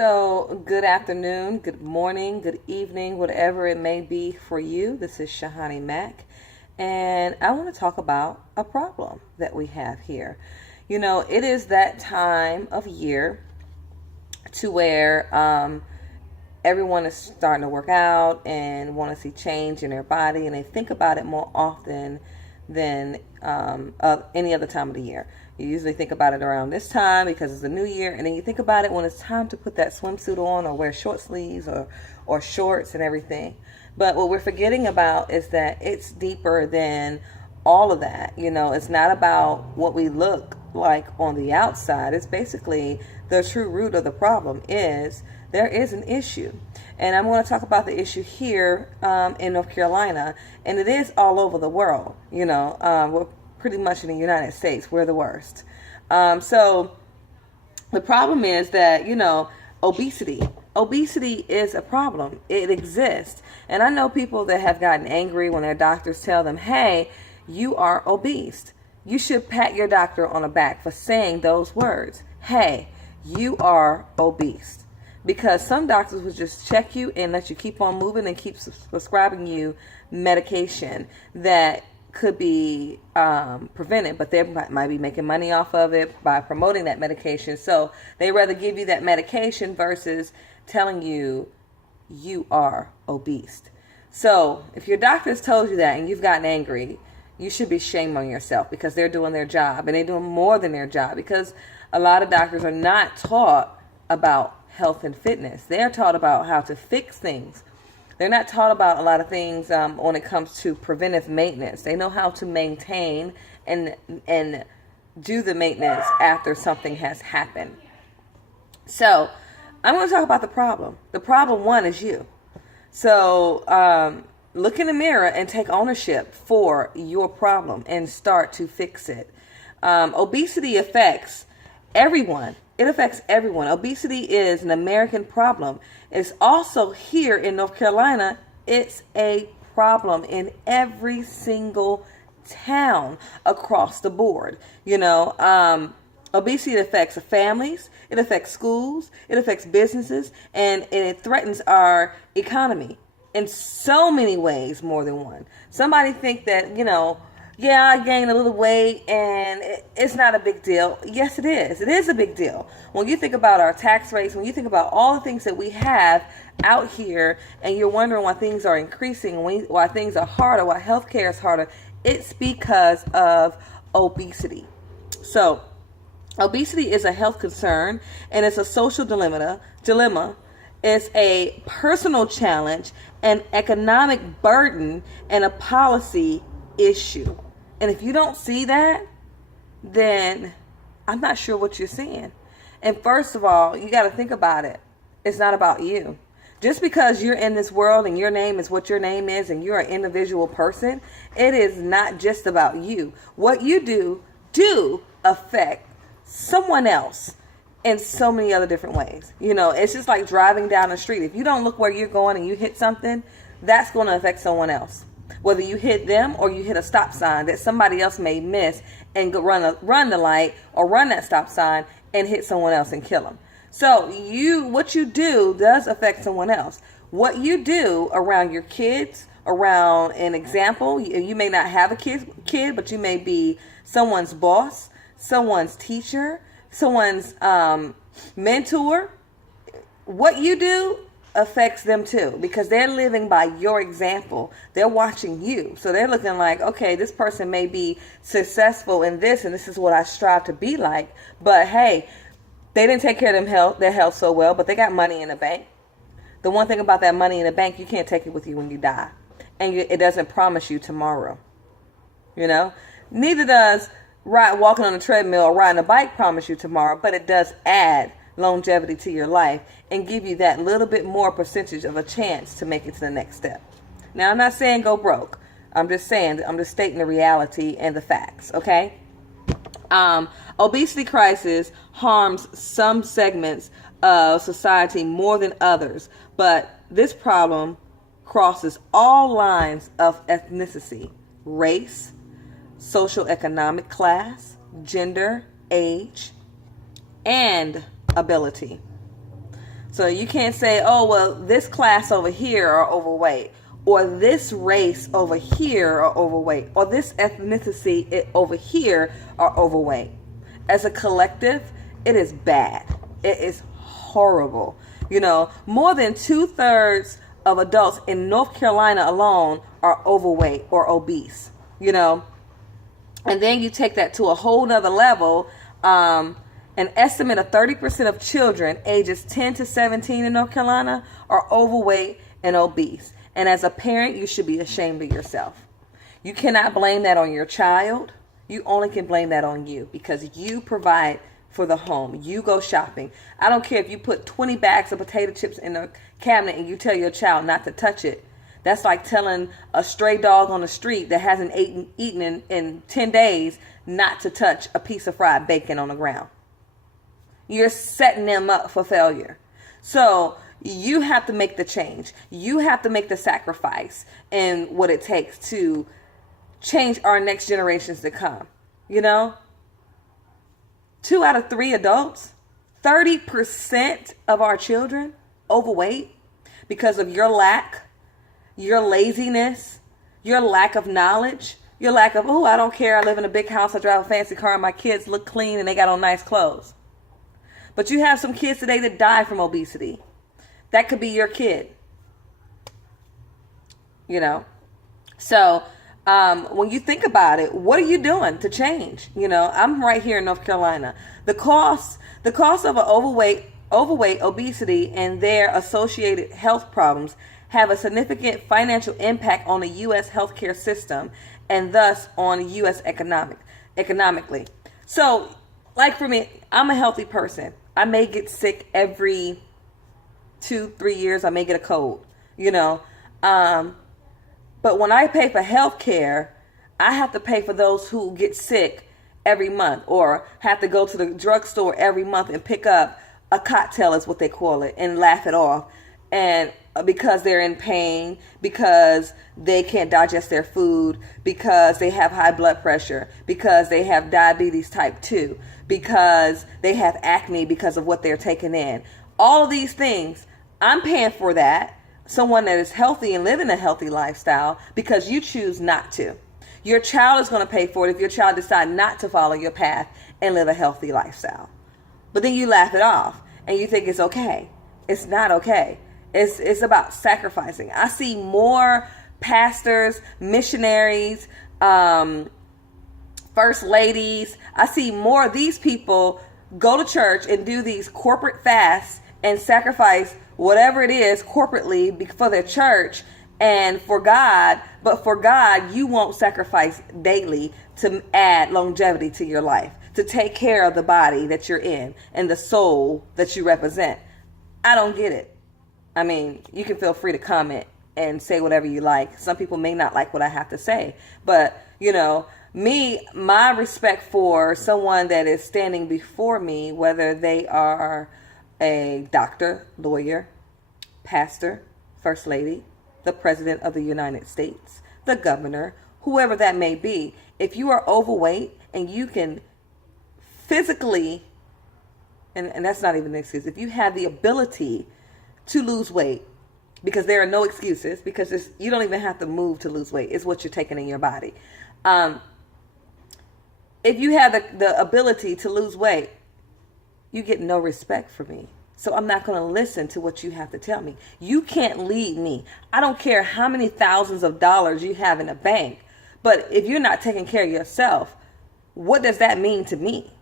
So, good afternoon, good morning, good evening, whatever it may be for you. This is Shahani Mack, and I want to talk about a problem that we have here. It is that time of year to where everyone is starting to work out and want to see change in their body, and they think about it more often than any other time of the year. You usually think about it around this time because it's the new year, and then you think about it when it's time to put that swimsuit on or wear short sleeves or shorts and everything. But what we're forgetting about is that it's deeper than all of that. It's not about what we look like on the outside. It's basically the true root of the problem is there is an issue. And I'm going to talk about the issue here in North Carolina, and it is all over the world. We're pretty much in the United States. We're the worst. So the problem is that, obesity. Obesity is a problem. It exists. And I know people that have gotten angry when their doctors tell them, hey, you are obese. You should pat your doctor on the back for saying those words. Hey, you are obese. Because some doctors will just check you and let you keep on moving and keep prescribing you medication that could be prevented, but they might be making money off of it by promoting that medication. So they rather give you that medication versus telling you you are obese. So if your doctor has told you that and you've gotten angry, you should be ashamed on yourself because they're doing their job, and they're doing more than their job, because a lot of doctors are not taught about health and fitness. They're taught about how to fix things. They're not taught about a lot of things when it comes to preventive maintenance. They know how to maintain and do the maintenance after something has happened. So I'm going to talk about the problem. The problem one is you. So look in the mirror and take ownership for your problem and start to fix it. Obesity affects everyone. It affects everyone. Obesity is an American problem. It's also here in North Carolina. It's a problem in every single town across the board. Obesity affects families. It affects schools. It affects businesses. And it threatens our economy in so many ways, more than one. Somebody think that, yeah, I gained a little weight and it's not a big deal. Yes, it is. It is a big deal. When you think about our tax rates, when you think about all the things that we have out here, and you're wondering why things are increasing, why things are harder, why healthcare is harder, it's because of obesity. So obesity is a health concern, and it's a social dilemma. It's a personal challenge, an economic burden, and a policy issue. And if you don't see that, then I'm not sure what you're seeing. And first of all, you got to think about it. It's not about you. Just because you're in this world and your name is what your name is and you're an individual person, it is not just about you. What you do affect someone else in so many other different ways. It's just like driving down the street. If you don't look where you're going and you hit something, that's going to affect someone else. Whether you hit them or you hit a stop sign that somebody else may miss and go run the light or run that stop sign and hit someone else and kill them. So what you do does affect someone else. What you do around your kids, around an example, you may not have a kid, but you may be someone's boss, someone's teacher, someone's mentor. What you do affects them too, because they're living by your example. They're watching you. So they're looking like, okay, this person may be successful in this, and this is what I strive to be like. But hey, they didn't take care of their health so well, but they got money in the bank. The one thing about that money in the bank, you can't take it with you when you die. And it doesn't promise you tomorrow. Neither does walking on a treadmill or riding a bike promise you tomorrow, but it does add longevity to your life and give you that little bit more percentage of a chance to make it to the next step. Now, I'm not saying go broke. I'm just stating the reality and the facts, okay? Obesity crisis harms some segments of society more than others, but this problem crosses all lines of ethnicity, race, social economic class, gender, age, and ability. So you can't say, oh, well, this class over here are overweight, or this race over here are overweight, or this ethnicity over here are overweight. As a collective, it is bad. It is horrible. More than 2/3 of adults in North Carolina alone are overweight or obese, And then you take that to a whole nother level. An estimate of 30% of children ages 10 to 17 in North Carolina are overweight and obese. And as a parent, you should be ashamed of yourself. You cannot blame that on your child. You only can blame that on you, because you provide for the home. You go shopping. I don't care if you put 20 bags of potato chips in the cabinet and you tell your child not to touch it. That's like telling a stray dog on the street that hasn't eaten in 10 days not to touch a piece of fried bacon on the ground. You're setting them up for failure. So you have to make the change. You have to make the sacrifice in what it takes to change our next generations to come. 2 out of 3 adults, 30% of our children overweight because of your laziness, your lack of knowledge, your lack of, I don't care, I live in a big house, I drive a fancy car, and my kids look clean and they got on nice clothes. But you have some kids today that die from obesity. That could be your kid. So when you think about it, what are you doing to change? I'm right here in North Carolina. The cost of an overweight, obesity, and their associated health problems have a significant financial impact on the U.S. healthcare system and thus on U.S. economically. So, like for me, I'm a healthy person. I may get sick every 2-3 years. I may get a cold, But when I pay for health care, I have to pay for those who get sick every month, or have to go to the drugstore every month and pick up a cocktail, is what they call it, and laugh it off. And because they're in pain, because they can't digest their food, because they have high blood pressure, because they have diabetes type 2, because they have acne because of what they're taking in. All of these things, I'm paying for that. Someone that is healthy and living a healthy lifestyle, because you choose not to. Your child is going to pay for it if your child decides not to follow your path and live a healthy lifestyle. But then you laugh it off and you think it's okay. It's not okay. It's about sacrificing. I see more pastors, missionaries, first ladies. I see more of these people go to church and do these corporate fasts and sacrifice whatever it is corporately for their church and for God. But for God, you won't sacrifice daily to add longevity to your life, to take care of the body that you're in and the soul that you represent. I don't get it. I mean, you can feel free to comment and say whatever you like. Some people may not like what I have to say, but my respect for someone that is standing before me, whether they are a doctor, lawyer, pastor, first lady, the president of the United States, the governor, whoever that may be, if you are overweight and you can physically, and that's not even an excuse, if you have the ability to lose weight, because there are no excuses, because you don't even have to move to lose weight. It's what you're taking in your body. If you have the ability to lose weight, you get no respect from me. So I'm not going to listen to what you have to tell me. You can't lead me. I don't care how many thousands of dollars you have in a bank, but if you're not taking care of yourself, what does that mean to me?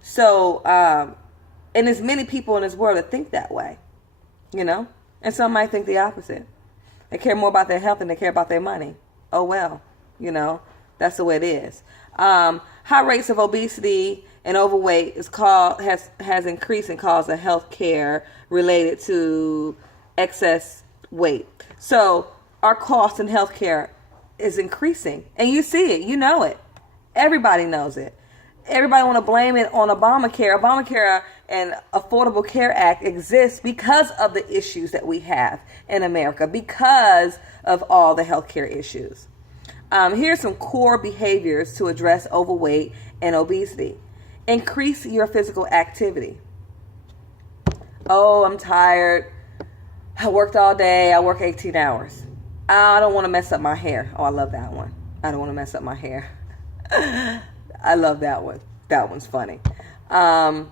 So, and there's many people in this world that think that way, and some might think the opposite. They care more about their health than they care about their money. Oh, well, that's the way it is. High rates of obesity and overweight has increased in cause of health care related to excess weight. So our cost in health care is increasing, and you see it, it. Everybody knows it. Everybody want to blame it on Obamacare. Obamacare and Affordable Care Act exists because of the issues that we have in America, because of all the healthcare issues. Here's some core behaviors to address overweight and obesity. Increase your physical activity. Oh, I'm tired. I worked all day. I work 18 hours. I don't want to mess up my hair. Oh, I love that one. I don't want to mess up my hair. I love that one. That one's funny. Oh,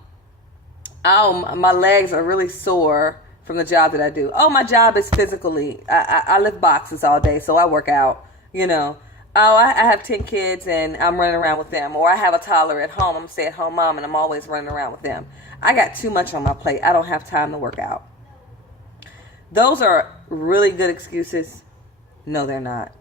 my legs are really sore from the job that I do. Oh, my job is physically. I lift boxes all day, so I work out, you know. Oh, I have 10 kids and I'm running around with them. Or I have a toddler at home. I'm a stay-at-home mom and I'm always running around with them. I got too much on my plate. I don't have time to work out. Those are really good excuses. No, they're not.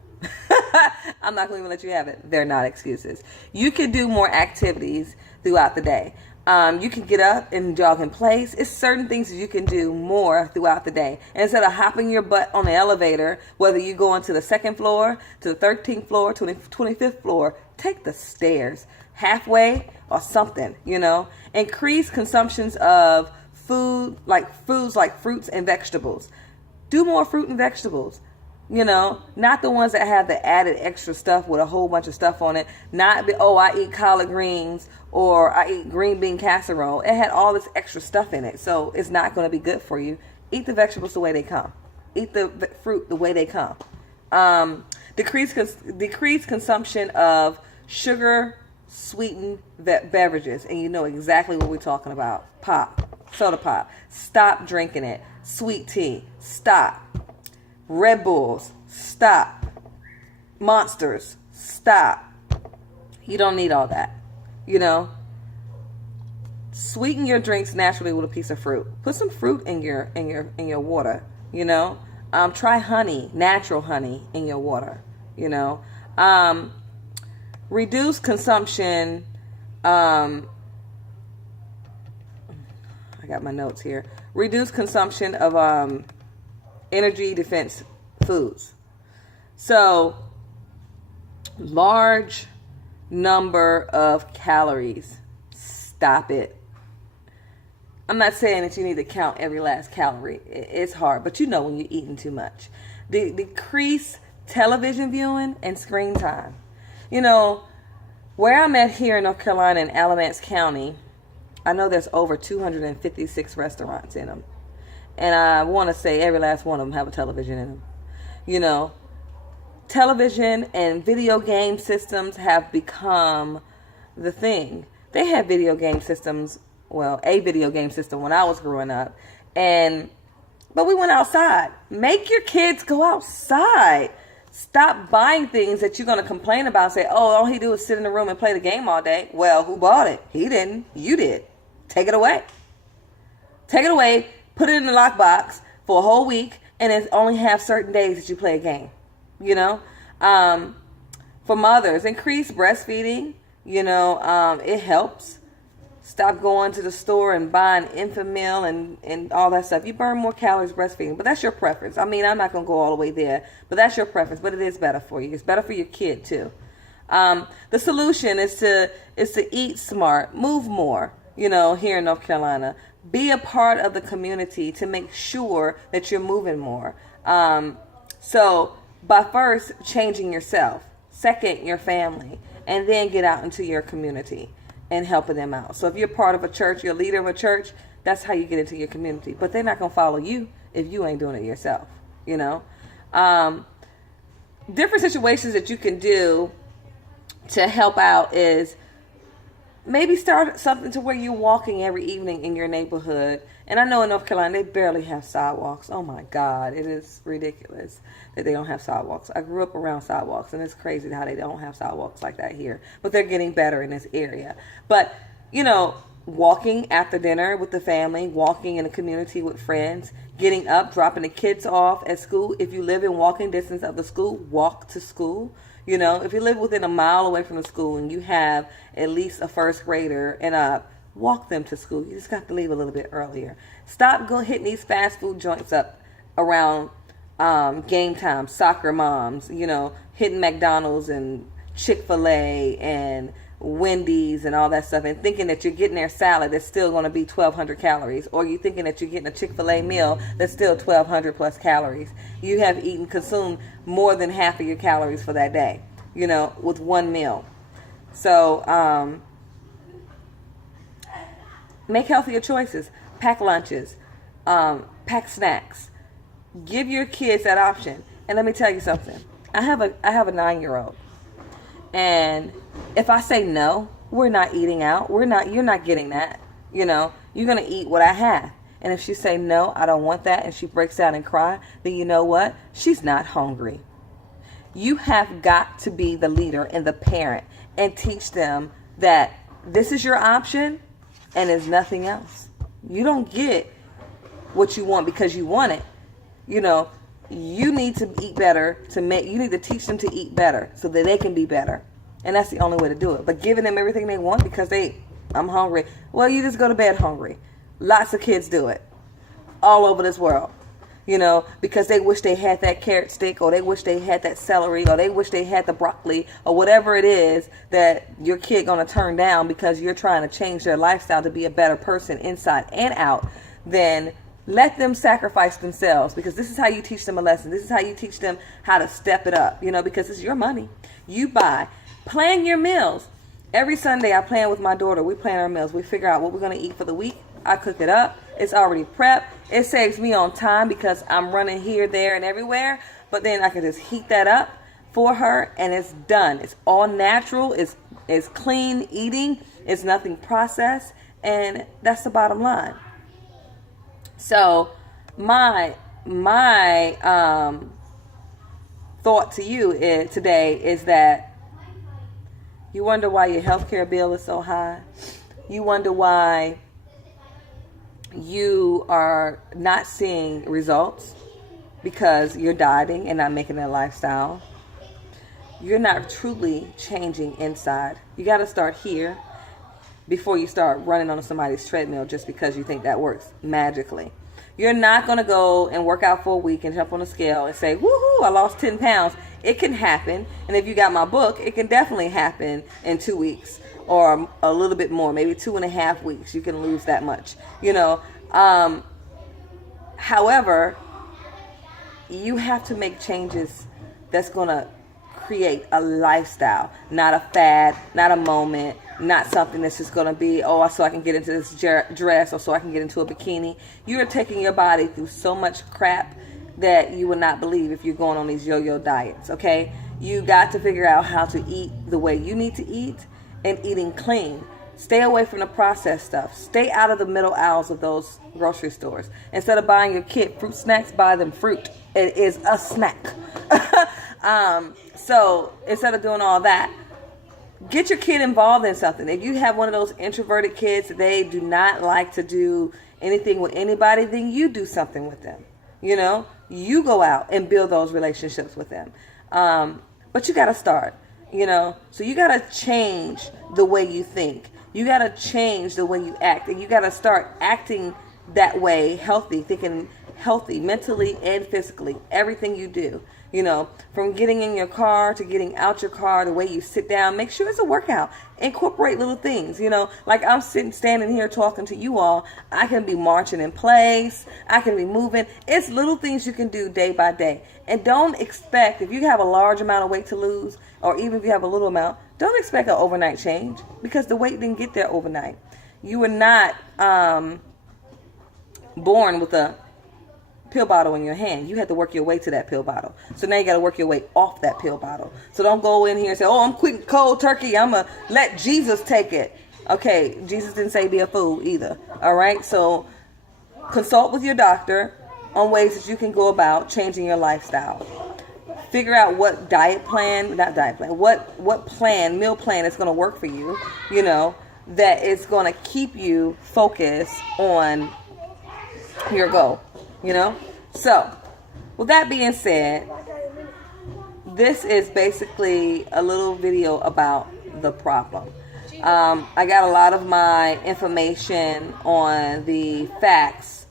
I'm not going to even let you have it. They're not excuses. You can do more activities throughout the day. You can get up and jog in place. It's certain things that you can do more throughout the day. And instead of hopping your butt on the elevator, whether you go into the second floor, to the 13th floor, to the 25th floor, take the stairs halfway or something, you know. Increase consumptions of foods like fruits and vegetables. Do more fruit and vegetables. You know, not the ones that have the added extra stuff with a whole bunch of stuff on it. Not, I eat collard greens or I eat green bean casserole. It had all this extra stuff in it. So it's not going to be good for you. Eat the vegetables the way they come. Eat the fruit the way they come. Decrease consumption of sugar sweetened beverages. And you know exactly what we're talking about. Pop, soda pop. Stop drinking it. Sweet tea. Stop. Red Bulls, stop. Monsters, stop. You don't need all that, you know. Sweeten your drinks naturally with a piece of fruit. Put some fruit in your water, you know. Try honey, natural honey in your water, you know. Reduce consumption. I got my notes here. Reduce consumption of energy defense foods. So, large number of calories. Stop it. I'm not saying that you need to count every last calorie. It's hard, but you know when you're eating too much. Decrease television viewing and screen time. You know, where I'm at here in North Carolina in Alamance County, I know there's over 256 restaurants in them. And I want to say every last one of them have a television in them. You know, television and video game systems have become the thing. They had video game systems, well, a video game system when I was growing up. But we went outside. Make your kids go outside. Stop buying things that you're going to complain about. Say, oh, all he do is sit in the room and play the game all day. Well, who bought it? He didn't. You did. Take it away. Take it away. Put it in the lockbox for a whole week, and then only have certain days that you play a game. You know, for mothers, increase breastfeeding. You know, it helps. Stop going to the store and buying infant meal and all that stuff. You burn more calories breastfeeding, but that's your preference. I mean, I'm not gonna go all the way there, but that's your preference. But it is better for you. It's better for your kid too. The solution is to eat smart, move more. You know, here in North Carolina. Be a part of the community to make sure that you're moving more. So by first changing yourself, second your family, and then get out into your community and helping them out. So if you're part of a church, you're a leader of a church, that's how you get into your community. But they're not going to follow you if you ain't doing it yourself, you know. Different situations that you can do to help out is maybe start something to where you're walking every evening in your neighborhood. And I know in North Carolina, they barely have sidewalks. Oh my God, it is ridiculous that they don't have sidewalks. I grew up around sidewalks, and it's crazy how they don't have sidewalks like that here. But they're getting better in this area. But, you know, walking after dinner with the family, walking in the community with friends, getting up, dropping the kids off at school. If you live in walking distance of the school, walk to school. You know, if you live within a mile away from the school and you have at least a first grader and up, walk them to school. You just got to leave a little bit earlier. Stop hitting these fast food joints up around game time, soccer moms, you know, hitting McDonald's and Chick-fil-A and Wendy's and all that stuff, and thinking that you're getting their salad that's still going to be 1,200 calories, or you thinking that you're getting a Chick-fil-A meal that's still 1,200 plus calories. You have consumed more than half of your calories for that day, you know, with one meal. So make healthier choices. Pack lunches. pack snacks. Give your kids that option. And let me tell you something. I have a 9-year-old. And if I say no, we're not eating out. You're not getting that. You're going to eat what I have. And if she say no, I don't want that, and she breaks down and cry, then you know what? She's not hungry. You have got to be the leader and the parent and teach them that this is your option and there's nothing else. You don't get what you want because you want it. You need to eat better you need to teach them to eat better so that they can be better. And that's the only way to do it. But giving them everything they want because I'm hungry. Well, you just go to bed hungry. Lots of kids do it all over this world, because they wish they had that carrot stick, or they wish they had that celery, or they wish they had the broccoli, or whatever it is that your kid going to turn down because you're trying to change their lifestyle to be a better person inside and out. Then let them sacrifice themselves, because this is how you teach them a lesson. This is how you teach them how to step it up, because it's your money. You buy. Plan your meals. Every Sunday I plan with my daughter. We plan our meals. We figure out what we're going to eat for the week. I cook it up. It's already prepped. It saves me on time because I'm running here, there, and everywhere. But then I can just heat that up for her, and it's done. It's all natural. It's clean eating. It's nothing processed. And that's the bottom line. So my thought to you today is that you wonder why your healthcare bill is so high. You wonder why you are not seeing results because you're dieting and not making that lifestyle. You're not truly changing inside. You got to start here before you start running on somebody's treadmill just because you think that works magically. You're not going to go and work out for a week and jump on a scale and say, woohoo, I lost 10 pounds. It can happen. And if you got my book, it can definitely happen in 2 weeks. Or a little bit more, maybe 2.5 weeks. You can lose that much, However, you have to make changes that's going to create a lifestyle, not a fad, not a moment, not something that's just going to be, so I can get into this dress or so I can get into a bikini. You are taking your body through so much crap that you would not believe if you're going on these yo-yo diets, okay? You got to figure out how to eat the way you need to eat, and eating clean. Stay away from the processed stuff. Stay out of the middle aisles of those grocery stores. Instead of buying your kid fruit snacks, buy them fruit. It is a snack. So instead of doing all that, get your kid involved in something. If you have one of those introverted kids, they do not like to do anything with anybody, then you do something with them. You go out and build those relationships with them. But you got to start. So you got to change the way you think. You got to change the way you act. And you got to start acting that way, healthy, thinking healthy, mentally and physically. Everything you do, from getting in your car to getting out your car, the way you sit down, make sure it's a workout. Incorporate little things, like I'm standing here talking to you all. I can be marching in place. I can be moving. It's little things you can do day by day. And don't expect, if you have a large amount of weight to lose, or even if you have a little amount, don't expect an overnight change, because the weight didn't get there overnight. You were not born with a pill bottle in your hand. You had to work your way to that pill bottle. So now you got to work your way off that pill bottle. So don't go in here and say, I'm quitting cold turkey. I'm going to let Jesus take it. Okay, Jesus didn't say be a fool either. All right, so consult with your doctor on ways that you can go about changing your lifestyle. Figure out what meal plan is going to work for you, that is going to keep you focused on your goal, So, with that being said, this is basically a little video about the problem. I got a lot of my information on the facts,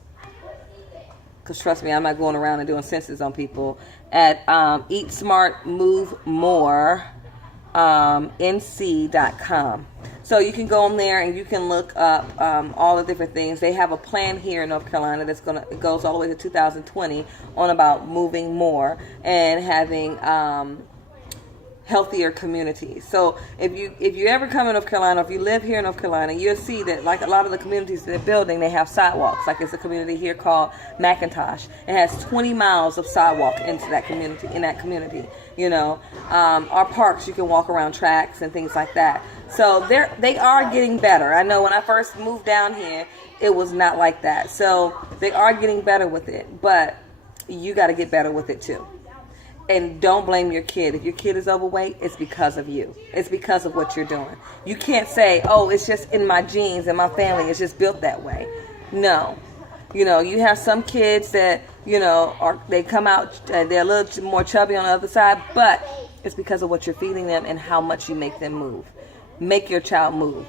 because trust me, I'm not going around and doing census on people, at Eat Smart Move More NC.com. So you can go on there and you can look up all the different things. They have a plan here in North Carolina it goes all the way to 2020 on about moving more and having healthier communities. So if you ever come in North Carolina, if you live here in North Carolina, you'll see that like a lot of the communities they're building, they have sidewalks. Like it's a community here called McIntosh. It has 20 miles of sidewalk into that community. Our parks, you can walk around tracks and things like that. So they are getting better. I know when I first moved down here, it was not like that. So they are getting better with it, but you got to get better with it too. And don't blame your kid. If your kid is overweight, it's because of you. It's because of what you're doing. You can't say, oh, it's just in my genes and my family is just built that way. No. You have some kids that, they come out, they're a little more chubby on the other side, but it's because of what you're feeding them and how much you make them move. Make your child move.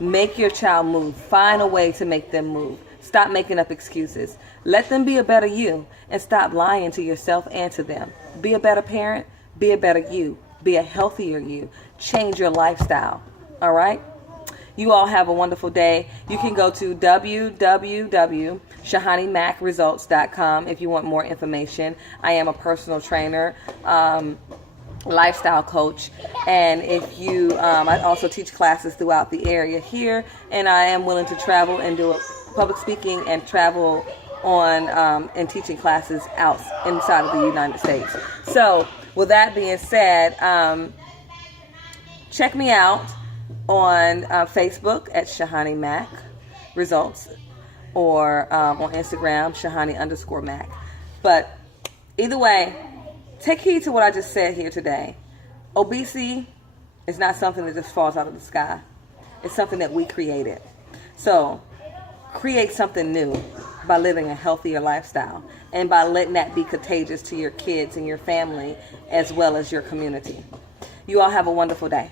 Make your child move. Find a way to make them move. Stop making up excuses. Let them be a better you and stop lying to yourself and to them. Be a better parent. Be a better you. Be a healthier you. Change your lifestyle. All right? You all have a wonderful day. You can go to www.shahanimacresults.com if you want more information. I am a personal trainer, lifestyle coach, and if you, I also teach classes throughout the area here, and I am willing to travel and do public speaking and travel on and teaching classes out inside of the United States. So with that being said, check me out on Facebook at Shahani Mac Results, or on Instagram Shahani_Mac. But either way, take heed to what I just said here today. Obesity is not something that just falls out of the sky. It's something that we created. So create something new by living a healthier lifestyle and by letting that be contagious to your kids and your family as well as your community. You all have a wonderful day.